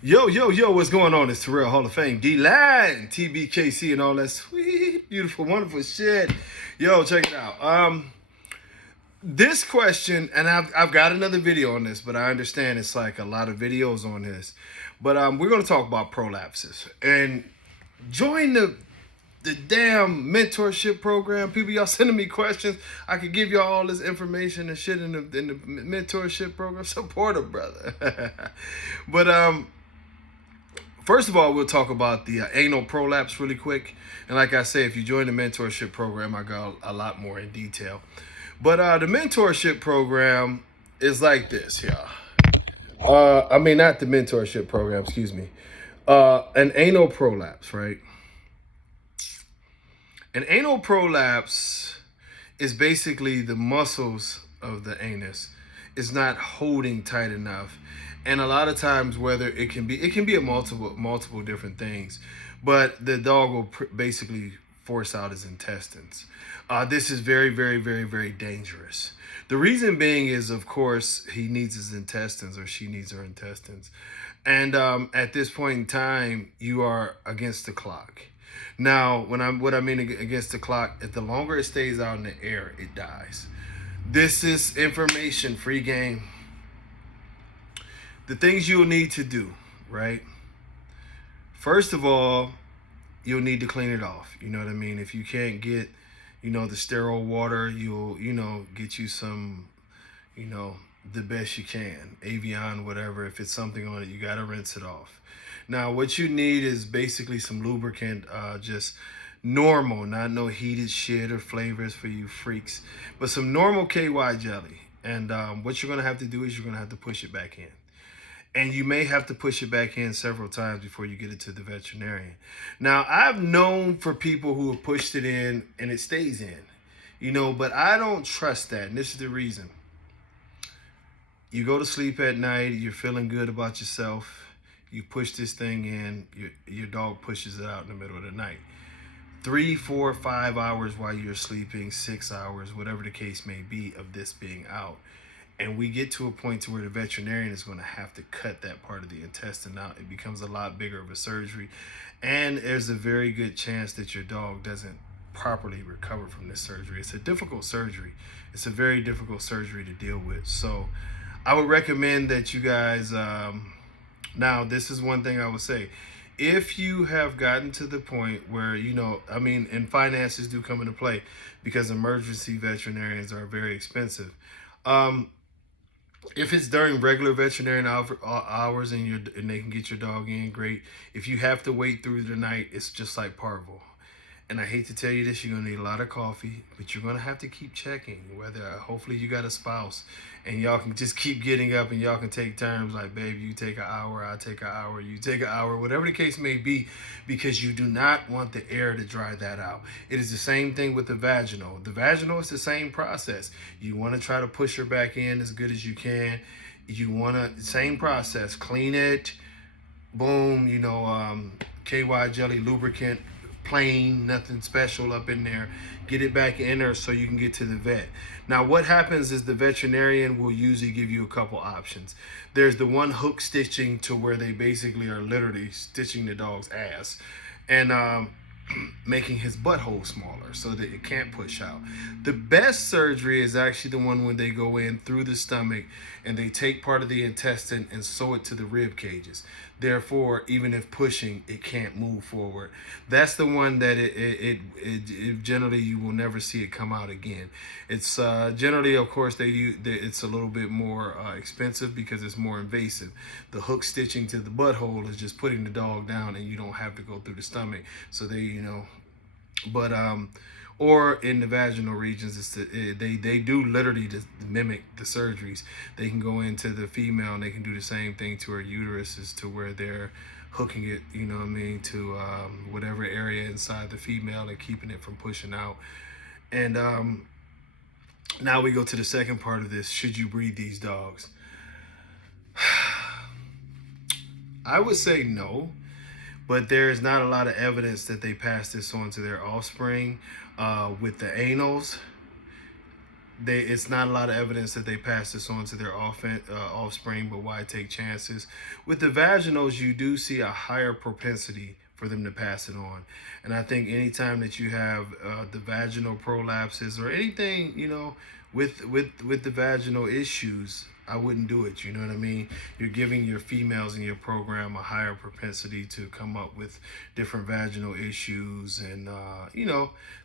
Yo, what's going on? It's Terrell Hall of Fame, D-Line, TBKC, and all that sweet, beautiful, wonderful shit. Yo, check it out. This question, and I've got another video on this, but I understand it's like a lot of videos on this. But we're gonna talk about prolapses. And join the damn mentorship program. People, y'all sending me questions. I could give y'all all this information and shit in the mentorship program. Support a brother. But first of all, we'll talk about the anal prolapse really quick. And like I say, if you join the mentorship program, I go a lot more in detail. But the mentorship program is like this, y'all. I mean, not the mentorship program, excuse me. An anal prolapse, right? An anal prolapse is basically the muscles of the anus is not holding tight enough, and a lot of times, whether it can be a multiple different things, but the dog will basically force out his intestines. This is very dangerous. The reason being is, of course, he needs his intestines or she needs her intestines, and at this point in time, you are against the clock. Now, what I mean against the clock, if the longer it stays out in the air, it dies. This is information, free game. The things you'll need to do, right? First of all, you'll need to clean it off. You know what I mean? If you can't get, the sterile water, you'll, get you some, the best you can. Avion, whatever. If it's something on it, you got to rinse it off. Now, what you need is basically some lubricant, just normal, not no heated shit or flavors for you freaks, but some normal KY jelly. And what you're going to have to do is you're going to have to push it back in. And you may have to push it back in several times before you get it to the veterinarian. Now, I've known for people who have pushed it in and it stays in, but I don't trust that. And this is the reason. You go to sleep at night, you're feeling good about yourself. You push this thing in, your dog pushes it out in the middle of the night. 3, 4, 5 hours while you're sleeping, 6 hours, whatever the case may be of this being out. And we get to a point to where the veterinarian is going to have to cut that part of the intestine out. It becomes a lot bigger of a surgery. And there's a very good chance that your dog doesn't properly recover from this surgery. It's a difficult surgery. It's a very difficult surgery to deal with. So I would recommend that you guys, now this is one thing I would say. If you have gotten to the point where, and finances do come into play because emergency veterinarians are very expensive. If it's during regular veterinarian hours and they can get your dog in, great. If you have to wait through the night, it's just like parvo. And I hate to tell you this, you're gonna need a lot of coffee, but you're gonna have to keep checking. Hopefully you got a spouse and y'all can just keep getting up and y'all can take turns like, babe, you take an hour, I take an hour, you take an hour, whatever the case may be, because you do not want the air to dry that out. It is the same thing with the vaginal. The vaginal is the same process. You wanna try to push her back in as good as you can. Same process, clean it, boom, KY jelly, lubricant, plain, nothing special up in there. Get it back in there so you can get to the vet. Now, what happens is the veterinarian will usually give you a couple options. There's the one hook stitching to where they basically are literally stitching the dog's ass and making his butthole smaller so that it can't push out. The best surgery is actually the one when they go in through the stomach and they take part of the intestine and sew it to the rib cages. Therefore, even if pushing, it can't move forward. That's the one that it generally you will never see it come out again. It's generally, of course, it's a little bit more expensive because it's more invasive. The hook stitching to the butthole is just putting the dog down, and you don't have to go through the stomach. So but or in the vaginal regions, they do literally just mimic the surgeries. They can go into the female and they can do the same thing to her uteruses to where they're hooking it, to whatever area inside the female and keeping it from pushing out. And now we go to the second part of this. Should you breed these dogs? I would say no. But there is not a lot of evidence that they pass this on to their offspring. With the anals, it's not a lot of evidence that they pass this on to their offspring, but why take chances? With the vaginals, you do see a higher propensity for them to pass it on. And I think anytime that you have the vaginal prolapses or anything, with the vaginal issues, I wouldn't do it. You know what I mean? You're giving your females in your program a higher propensity to come up with different vaginal issues and,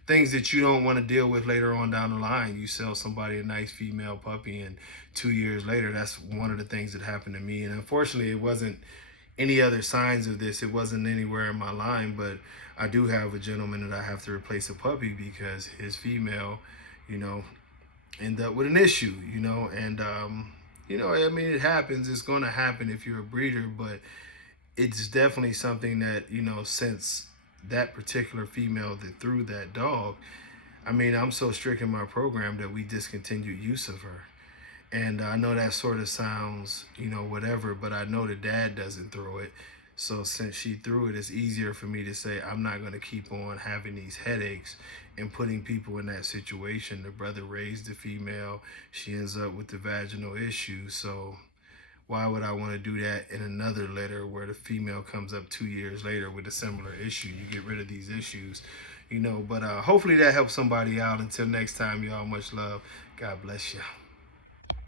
things that you don't want to deal with later on down the line. You sell somebody a nice female puppy, and 2 years later, that's one of the things that happened to me. And unfortunately, it wasn't any other signs of this. It wasn't anywhere in my line, but I do have a gentleman that I have to replace a puppy because his female, you know, end up with an issue, and I mean, it happens. It's going to happen if you're a breeder, but it's definitely something that, since that particular female that threw that dog, I mean, I'm so strict in my program that we discontinued use of her. And I know that sort of sounds, whatever, but I know the dad doesn't throw it. So since she threw it, it's easier for me to say I'm not going to keep on having these headaches and putting people in that situation. The brother raised the female. She ends up with the vaginal issue. So why would I want to do that in another litter where the female comes up 2 years later with a similar issue? You get rid of these issues, but hopefully that helps somebody out. Until next time, y'all, much love. God bless you.